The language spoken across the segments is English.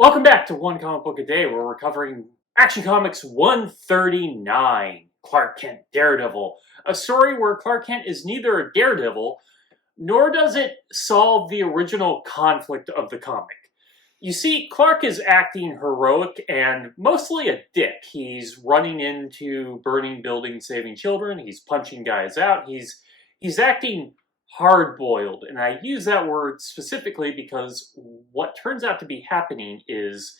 Welcome back to One Comic Book a Day, where we're covering Action Comics 139, Clark Kent Daredevil. A story where Clark Kent is neither a daredevil, nor does it solve the original conflict of the comic. You see, Clark is acting heroic and mostly a dick. He's running into burning buildings, saving children, he's punching guys out, he's acting hard-boiled, and I use that word specifically because what turns out to be happening is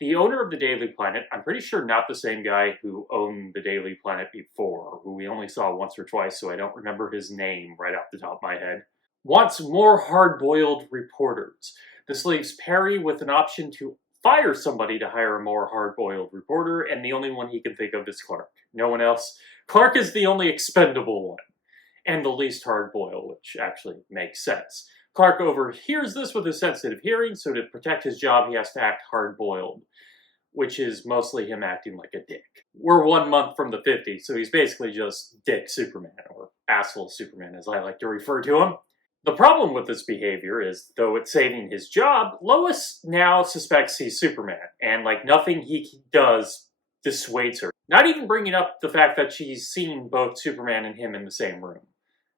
the owner of the Daily Planet, I'm pretty sure not the same guy who owned the Daily Planet before, who we only saw once or twice, so I don't remember his name right off the top of my head, wants more hard-boiled reporters. This leaves Perry with an option to fire somebody to hire a more hard-boiled reporter, and the only one he can think of is Clark. No one else. Clark is the only expendable one. And the least hard-boiled, which actually makes sense. Clark overhears this with his sensitive hearing, so to protect his job, he has to act hard-boiled, which is mostly him acting like a dick. We're 1 month from the 50s, so he's basically just Dick Superman, or Asshole Superman, as I like to refer to him. The problem with this behavior is, though it's saving his job, Lois now suspects he's Superman, and like nothing he does dissuades her. Not even bringing up the fact that she's seen both Superman and him in the same room.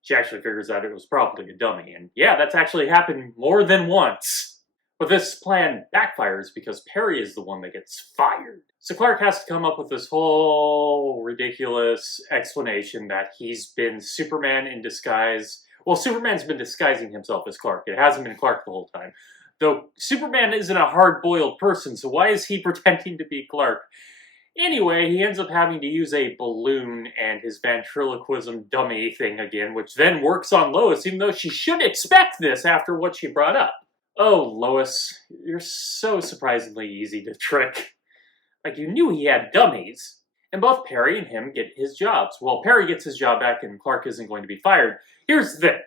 She actually figures out it was probably a dummy, and yeah, that's actually happened more than once. But this plan backfires because Perry is the one that gets fired. So Clark has to come up with this whole ridiculous explanation that he's been Superman in disguise. Well, Superman's been disguising himself as Clark. It hasn't been Clark the whole time. Though Superman isn't a hard-boiled person, so why is he pretending to be Clark? Anyway, he ends up having to use a balloon and his ventriloquism dummy thing again, which then works on Lois, even though she should expect this after what she brought up. Oh, Lois, you're so surprisingly easy to trick. Like, you knew he had dummies. And both Perry and him get his jobs. Well, Perry gets his job back and Clark isn't going to be fired. Here's the thing.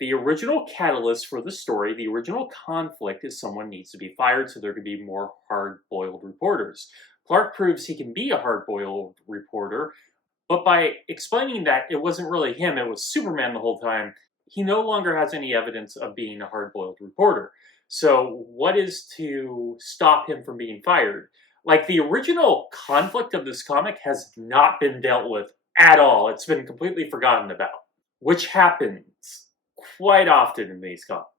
The original catalyst for the story, the original conflict, is someone needs to be fired so there can be more hard-boiled reporters. Clark proves he can be a hard-boiled reporter, but by explaining that it wasn't really him, it was Superman the whole time, he no longer has any evidence of being a hard-boiled reporter. So what is to stop him from being fired? Like, the original conflict of this comic has not been dealt with at all. It's been completely forgotten about, which happens quite often in these comics.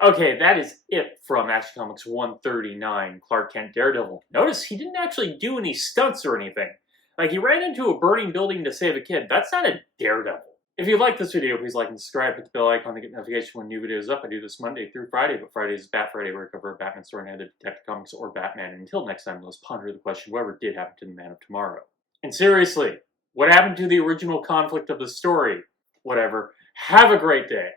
Okay, that is it from Action Comics 139, Clark Kent Daredevil. Notice he didn't actually do any stunts or anything. Like, he ran into a burning building to save a kid. That's not a daredevil. If you like this video, please like and subscribe. Hit the bell icon to get notification when new videos up. I do this Monday through Friday, but Friday is Bat Friday, where I cover a Batman story and either Detective Comics or Batman. And until next time, let's ponder the question, whatever did happen to the Man of Tomorrow? And seriously, what happened to the original conflict of the story? Whatever. Have a great day.